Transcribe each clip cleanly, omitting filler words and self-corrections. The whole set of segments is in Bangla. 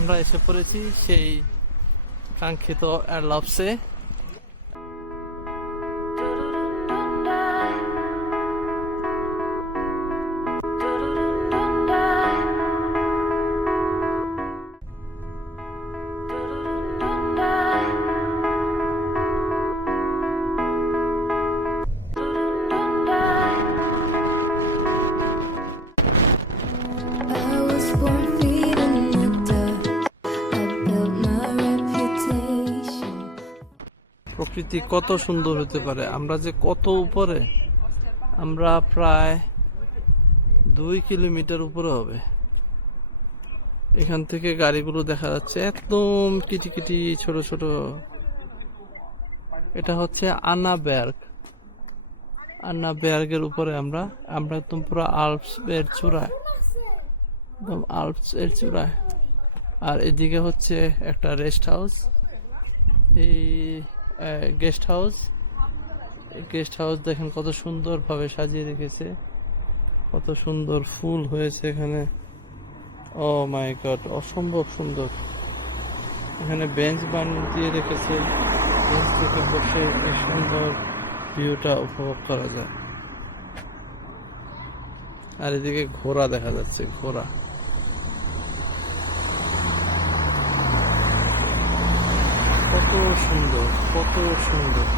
আমরা এসে পড়েছি সেই কাঙ্ক্ষিত এয়ারলপসে। প্রকৃতি কত সুন্দর হতে পারে, আমরা যে কত উপরে, আমরা প্রায় 2 কিলোমিটার উপরে হবে। এখান থেকে গাড়িগুলো দেখা যাচ্ছে একদম কিটিকিটি ছোট ছোট। এটা হচ্ছে আন্নাবের্গের উপরে আমরা একদম পুরো আল্পস এর চূড়ায়, একদম আল্পস এর চূড়ায়। আর এদিকে হচ্ছে একটা রেস্ট হাউস, এই গেস্ট হাউস দেখেন কত সুন্দর ভাবে সাজিয়ে রেখেছে, কত সুন্দর ফুল হয়েছে এখানে। ও মাই গড, অসম্ভব সুন্দর। এখানে বেঞ্চ বানিয়ে রেখেছে, বেঞ্চ থেকে বসে এই সুন্দর ভিউটা উপভোগ করা যায়। আর এদিকে ঘোড়া দেখা যাচ্ছে, ঘোড়া। কত সুন্দর, কত সুন্দর।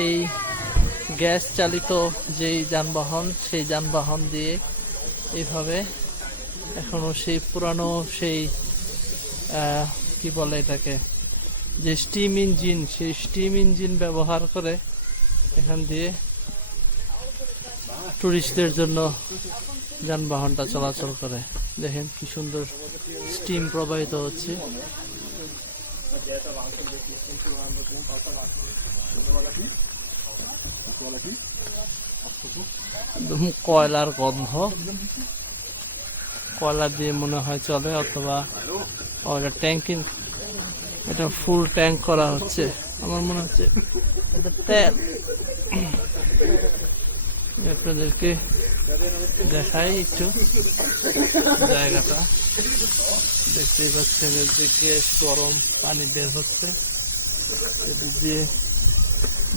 এই গ্যাস চালিত যেই যানবাহন, সেই যানবাহন দিয়ে এইভাবে এখনো সেই পুরানো সেই কি বলে এটাকে, যে স্টিম ইঞ্জিন, সেই স্টিম ইঞ্জিন ব্যবহার করে এখান দিয়ে টুরিস্টদের জন্য যানবাহনটা চলাচল করে। দেখেন কি সুন্দর স্টিম প্রবাহিত হচ্ছে। কয়লার গন্ধ, কয়লা দিয়ে মনে হয় চলে, অথবা ট্যাঙ্কিং, এটা ফুল ট্যাঙ্ক করা হচ্ছে আমার মনে হচ্ছে, এটা তেল। আপনাদেরকে দেখাই একটু জায়গাটা, দেখতেই পাচ্ছেন এদিকে গরম পানি বের হচ্ছে, এদিক দিয়ে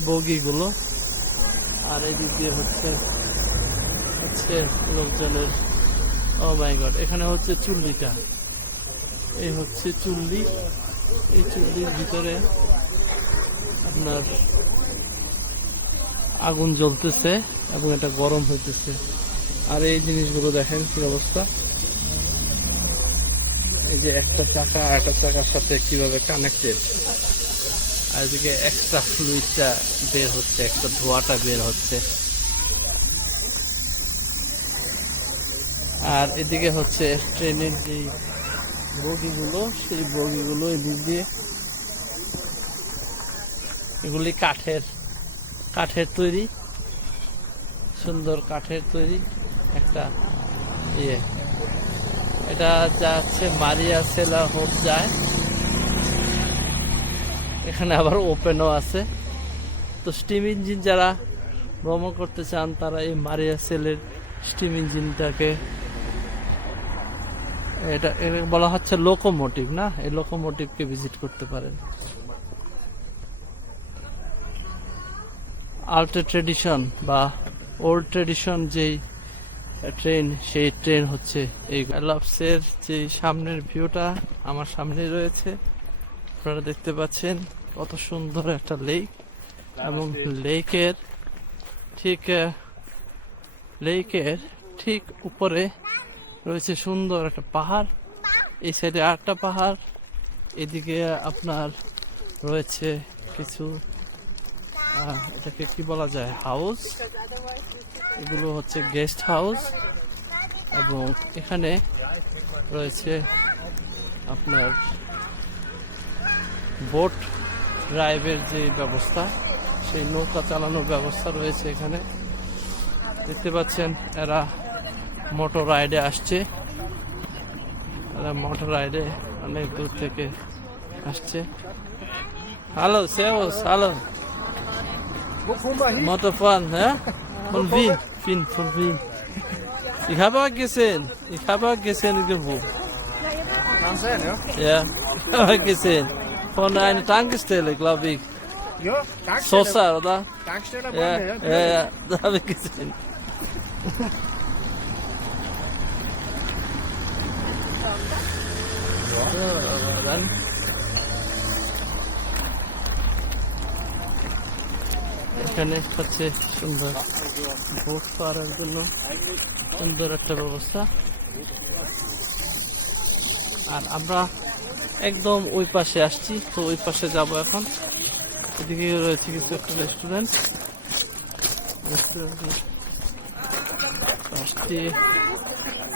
বগিগুলো, আর এদিক দিয়ে হচ্ছে লোকজনের। ও মাই গড, এখানে হচ্ছে চুল্লিটা, এই হচ্ছে চুল্লি। এই চুল্লির ভিতরে আপনার আগুন জ্বলতেছে এবং এটা গরম হইতেছে। আর এই জিনিসগুলো দেখেন কি অবস্থা, এই যে একটা চাকা আরেকটা চাকার সাথে কিভাবে কানেক্টেড। আর এদিকে এক্সট্রা ফ্লুইডটা বের হচ্ছে, একটা ধোঁয়াটা বের হচ্ছে। আর এদিকে হচ্ছে ট্রেনের যে বগিগুলো, সেই বগিগুলো এদিক দিয়ে, এগুলি কাঠের তৈরি, সুন্দর কাঠের তৈরি একটা ইয়ে। এটা যাচ্ছে মারিয়া সেলা হোপ যায়, এখানে আবার ওপেনও আছে। তো স্টিম ইঞ্জিন যারা ভ্রমণ করতে চান তারা এই মারিয়া সেলের স্টিম ইঞ্জিনটাকে, এটা বলা হচ্ছে লোকোমোটিভ না, এই লোকোমোটিভকে ভিজিট করতে পারেন। আল্ট্রা ট্রেডিশন বা ওল্ড ট্রেডিশন যেই ট্রেন, সেই ট্রেন হচ্ছে এই এয়ারলপসের যে সামনের ভিউটা আমার সামনে রয়েছে, আপনারা দেখতে পাচ্ছেন কত সুন্দর একটা লেক, এবং লেকের ঠিক উপরে রয়েছে সুন্দর একটা পাহাড়। এই সাইডে আরেকটা পাহাড়, এদিকে আপনার রয়েছে কিছু এটাকে কি বলা যায়, হাউস। এগুলো হচ্ছে গেস্ট হাউস এবং এখানে রয়েছে আপনার বোট ড্রাইভের যে ব্যবস্থা, সেই নৌকা চালানোর ব্যবস্থা রয়েছে এখানে। দেখতে পাচ্ছেন এরা মোটর রাইডে আসছে, এরা মোটর রাইডে অনেক দূর থেকে আসছে। হ্যালো সেওস, hello Motorfahren, ja? Von Wien. Von Wien. Ich habe auch gesehen irgendwo. Kann sein, ja? Ja, ich habe auch gesehen. Von einer Tankstelle, glaube ich. Ja, Tankstelle. Sosa, oder? Tankstelle Ja, waren wir, ja, da habe ich gesehen. So, dann. এখানে হচ্ছে সুন্দর বোট পাওয়ার জন্য সুন্দর একটা ব্যবস্থা। আর আমরা একদম ওই পাশে আসছি, তো ওই পাশে যাব এখন। এদিকে রয়েছে কিছু একটা রেস্টুরেন্ট আসছি,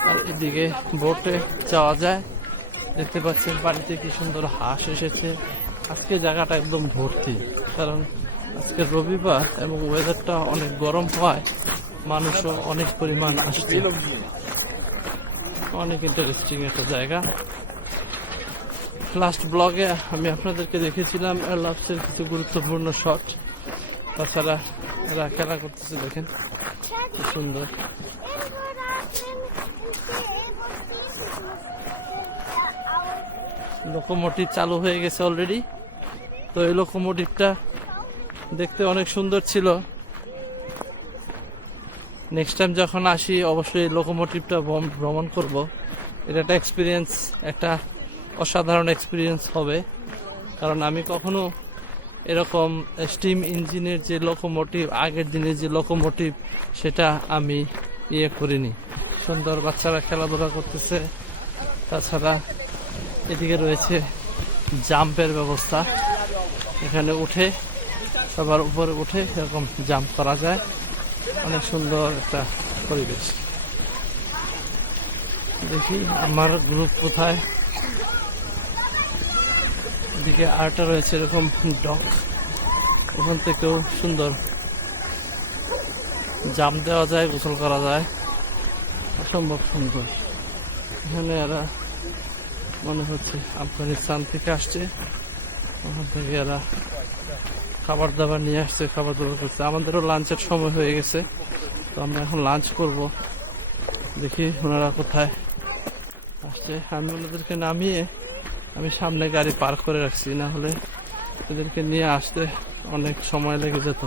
আর এদিকে বোটে যাওয়া যায়। দেখতে পাচ্ছেন বাড়িতে কি সুন্দর হাঁস এসেছে। আজকে জায়গাটা একদম ভর্তি, কারণ আজকে রবিবার এবং ওয়েদারটা অনেক গরম হওয়ায় মানুষও অনেক পরিমাণ আসছে। অনেক ইন্টারেস্টিং একটা জায়গা। লাস্ট ব্লগে আমি আপনাদেরকে দেখেছিলাম এয়ারলাভসের কিছু গুরুত্বপূর্ণ শট। তাছাড়া এরা খেলা করতেছে, দেখেন কি সুন্দর। লোকোমোটিভ চালু হয়ে গেছে অলরেডি। তো এই লোকোমোটিভটা দেখতে অনেক সুন্দর ছিল। নেক্সট টাইম যখন আসি অবশ্যই লোকোমোটিভটা ভ্রমণ করব। এটা একটা এক্সপিরিয়েন্স, একটা অসাধারণ এক্সপিরিয়েন্স হবে, কারণ আমি কখনো এরকম স্টিম ইঞ্জিনের যে লোকোমোটিভ, আগের দিনের যে লোকোমোটিভ, সেটা আমি করিনি। সুন্দর বাচ্চারা খেলাধুলা করতেছে। তাছাড়া এদিকে রয়েছে জাম্পের ব্যবস্থা, এখানে উঠে সবার উপরে উঠে এরকম জাম্প করা যায়। অনেক সুন্দর একটা পরিবেশ। দেখি আমার গ্রুপ কোথায়। এদিকে আরেকটা রয়েছে এরকম ডক, ওখান থেকেও সুন্দর জাম্প দেওয়া যায়, গোসল করা যায়, অসম্ভব সুন্দর। এখানে এরা মনে হচ্ছে আফগানিস্তান থেকে আসছে, ওখান থেকে এরা খাবার দাবার নিয়ে আসছে, খাবার দাবার করছে। আমাদেরও লাঞ্চের সময় হয়ে গেছে, তো আমরা এখন লাঞ্চ করব। দেখি ওনারা কোথায় আসছে। আমি ওনাদেরকে নামিয়ে আমি সামনে গাড়ি পার্ক করে রাখছি, না হলে এদেরকে নিয়ে আসতে অনেক সময় লেগে যেত।